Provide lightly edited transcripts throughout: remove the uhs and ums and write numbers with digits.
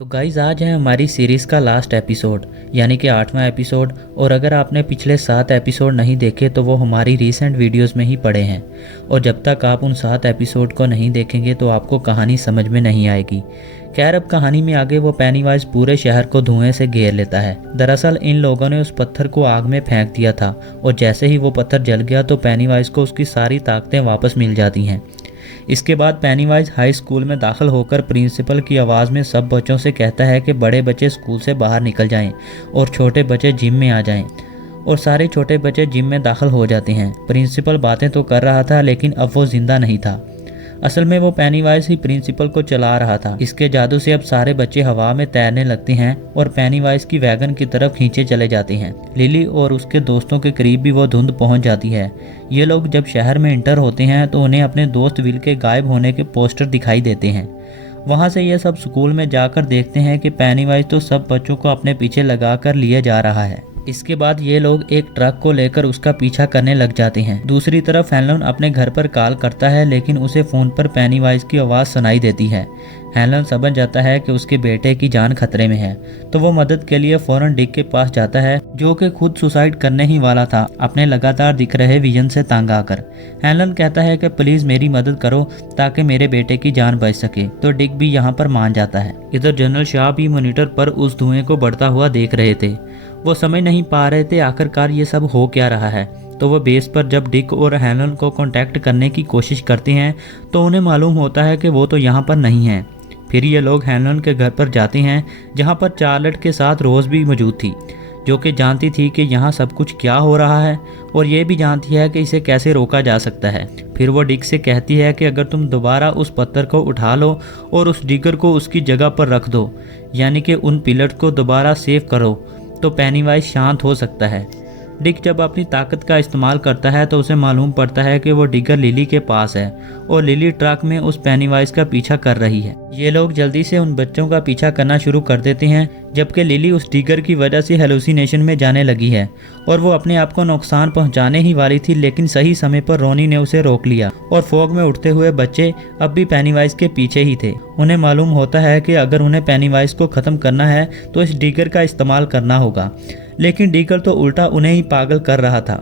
तो गाइज़ आज है हमारी सीरीज़ का लास्ट एपिसोड यानी कि 8वां एपिसोड। और अगर आपने पिछले 7 एपिसोड नहीं देखे तो वो हमारी रीसेंट वीडियोस में ही पड़े हैं। और जब तक आप उन 7 एपिसोड को नहीं देखेंगे तो आपको कहानी समझ में नहीं आएगी। खैर अब कहानी में आगे वो पेनीवाइज पूरे शहर को धुएं से घेर लेता है। दरअसल इन लोगों ने उस पत्थर को आग में फेंक दिया था और जैसे ही वो पत्थर जल गया तो पेनीवाइज को उसकी सारी ताकतें वापस मिल जाती हैं। इसके बाद पेनीवाइज हाई स्कूल में दाखिल होकर प्रिंसिपल की आवाज़ में सब बच्चों से कहता है कि बड़े बच्चे स्कूल से बाहर निकल जाएं और छोटे बच्चे जिम में आ जाएं। और सारे छोटे बच्चे जिम में दाखिल हो जाते हैं। प्रिंसिपल बातें तो कर रहा था लेकिन अब वो जिंदा नहीं था। असल में वो पेनीवाइज ही प्रिंसिपल को चला रहा था। इसके जादू से अब सारे बच्चे हवा में तैरने लगते हैं और पेनीवाइज की वैगन की तरफ खींचे चले जाते हैं। लिली और उसके दोस्तों के करीब भी वो धुंध पहुंच जाती है। ये लोग जब शहर में इंटर होते हैं तो उन्हें अपने दोस्त विल के गायब होने के पोस्टर दिखाई देते हैं। वहाँ से ये सब स्कूल में जाकर देखते हैं कि पेनीवाइज तो सब बच्चों को अपने पीछे लगा कर लिए जा रहा है। इसके बाद ये लोग एक ट्रक को लेकर उसका पीछा करने लग जाते हैं। दूसरी तरफ हेलन अपने घर पर कॉल करता है लेकिन उसे फोन पर पेनीवाइज की आवाज़ सुनाई देती है। हेलन समझ जाता है कि उसके बेटे की जान खतरे में है तो वो मदद के लिए फौरन डिक के पास जाता है जो कि खुद सुसाइड करने ही वाला था अपने लगातार दिख रहे विजन से तंग आकर। हेलन कहता है कि प्लीज मेरी मदद करो ताकि मेरे बेटे की जान बच सके तो डिक भी यहाँ पर मान जाता है। इधर जनरल शाह भी मॉनिटर पर उस धुएं को बढ़ता हुआ देख रहे थे। वो समझ नहीं पा रहे थे आखिरकार ये सब हो क्या रहा है। तो वो बेस पर जब डिक और हेलन को कांटेक्ट करने की कोशिश करते हैं तो उन्हें मालूम होता है कि वो तो यहाँ पर नहीं है। फिर ये लोग हेलन के घर पर जाते हैं जहाँ पर चार्लेट के साथ रोज भी मौजूद थी जो कि जानती थी कि यहाँ सब कुछ क्या हो रहा है और ये भी जानती है कि इसे कैसे रोका जा सकता है। फिर वो डिक से कहती है कि अगर तुम दोबारा उस पत्थर को उठा लो और उस डिगर को उसकी जगह पर रख दो यानी कि उन पिलर्स को दोबारा सेव करो तो पेनीवाइज शांत हो सकता है। डिक जब अपनी ताकत का इस्तेमाल करता है तो उसे मालूम पड़ता है कि वो डिगर लिली के पास है और लिली ट्रक में उस पेनीवाइज का पीछा कर रही है। ये लोग जल्दी से उन बच्चों का पीछा करना शुरू कर देते हैं जबकि लिली उस डिगर की वजह से हेलुसिनेशन में जाने लगी है और वो अपने आप को नुकसान पहुंचाने ही वाली थी लेकिन सही समय पर रोनी ने उसे रोक लिया और फॉग में उठते हुए बच्चे अब भी पेनीवाइज के पीछे ही थे। उन्हें मालूम होता है कि अगर उन्हें पेनीवाइज को ख़त्म करना है तो इस डिगर का इस्तेमाल करना होगा लेकिन डिगर तो उल्टा उन्हें ही पागल कर रहा था।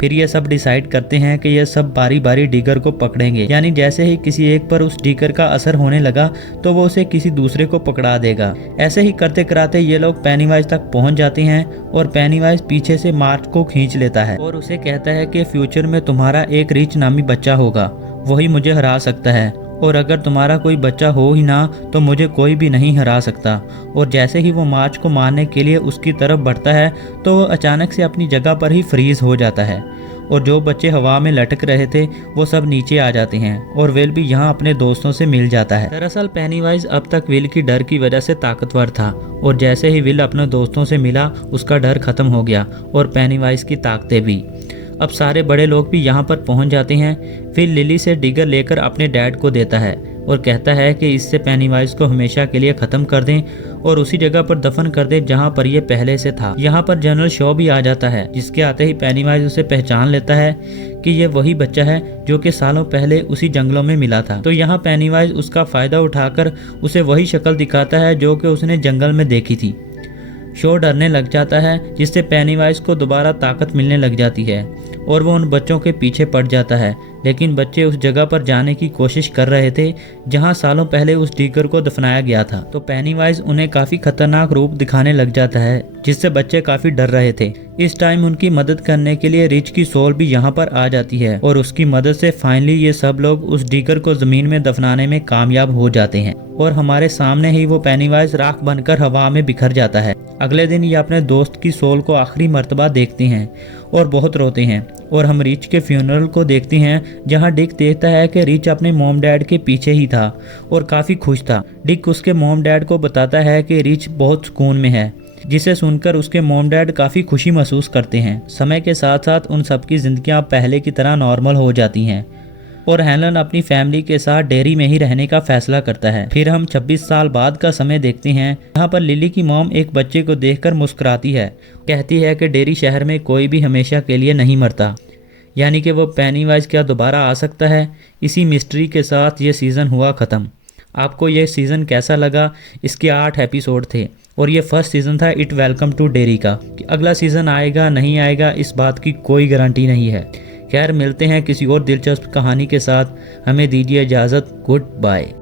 फिर ये सब डिसाइड करते हैं कि ये सब बारी बारी डिगर को पकड़ेंगे यानी जैसे ही किसी एक पर उस डिगर का असर होने लगा तो वो उसे किसी दूसरे को पकड़ा देगा। ऐसे ही करते कराते ये लोग पेनीवाइज तक पहुंच जाते हैं और पेनीवाइज पीछे से मार्च को खींच लेता है और उसे कहता है कि फ्यूचर में तुम्हारा एक रिच नामी बच्चा होगा, वही मुझे हरा सकता है और अगर तुम्हारा कोई बच्चा हो ही ना तो मुझे कोई भी नहीं हरा सकता। और जैसे ही वो मार्च को मारने के लिए उसकी तरफ बढ़ता है तो वो अचानक से अपनी जगह पर ही फ्रीज हो जाता है और जो बच्चे हवा में लटक रहे थे वो सब नीचे आ जाते हैं और विल भी यहाँ अपने दोस्तों से मिल जाता है। दरअसल पेनीवाइज अब तक विल की डर की वजह से ताकतवर था और जैसे ही विल अपने दोस्तों से मिला उसका डर खत्म हो गया और पेनीवाइज की ताकतें भी। अब सारे बड़े लोग भी यहाँ पर पहुँच जाते हैं। फिर लिली से डिगर लेकर अपने डैड को देता है और कहता है कि इससे पेनीवाइज को हमेशा के लिए ख़त्म कर दें और उसी जगह पर दफन कर दें जहाँ पर ये पहले से था। यहाँ पर जनरल शॉ भी आ जाता है जिसके आते ही पेनीवाइज उसे पहचान लेता है कि ये वही बच्चा है जो कि सालों पहले उसी जंगलों में मिला था। तो यहाँ पेनीवाइज उसका फ़ायदा उठाकर उसे वही शक्ल दिखाता है जो कि उसने जंगल में देखी थी। शो डरने लग जाता है जिससे पेनीवाइज को दोबारा ताकत मिलने लग जाती है और वो उन बच्चों के पीछे पड़ जाता है लेकिन बच्चे उस जगह पर जाने की कोशिश कर रहे थे जहां सालों पहले उस डिगर को दफनाया गया था। तो पेनीवाइज उन्हें काफ़ी खतरनाक रूप दिखाने लग जाता है जिससे बच्चे काफ़ी डर रहे थे। इस टाइम उनकी मदद करने के लिए रिच की सोल भी यहाँ पर आ जाती है और उसकी मदद से फाइनली ये सब लोग उस डिगर को ज़मीन में दफनाने में कामयाब हो जाते हैं और हमारे सामने ही वो पेनीवाइज राख बनकर हवा में बिखर जाता है। अगले दिन ये अपने दोस्त की सोल को आखिरी मर्तबा देखते हैं और बहुत रोते हैं और हम रिच के फ्यूनरल को देखते हैं जहां डिक देखता है कि रिच अपने मॉम डैड के पीछे ही था और काफ़ी खुश था। डिक उसके मॉम डैड को बताता है कि रिच बहुत सुकून में है जिसे सुनकर उसके मॉम डैड काफ़ी खुशी महसूस करते हैं। समय के साथ साथ उन सबकी ज़िंदगियाँ पहले की तरह नॉर्मल हो जाती हैं और हेलन अपनी फैमिली के साथ डेयरी में ही रहने का फैसला करता है। फिर हम 26 साल बाद का समय देखते हैं यहाँ पर लिली की मॉम एक बच्चे को देखकर मुस्कुराती है, कहती है कि डेयरी शहर में कोई भी हमेशा के लिए नहीं मरता यानी कि वो पेनीवाइज क्या दोबारा आ सकता है। इसी मिस्ट्री के साथ ये सीज़न हुआ ख़त्म। आपको ये सीज़न कैसा लगा? इसके 8 एपिसोड थे और ये फर्स्ट सीज़न था इट वेलकम टू डेरी का। कि अगला सीज़न आएगा नहीं आएगा इस बात की कोई गारंटी नहीं है। खैर मिलते हैं किसी और दिलचस्प कहानी के साथ, हमें दीजिए इजाज़त, गुड बाय।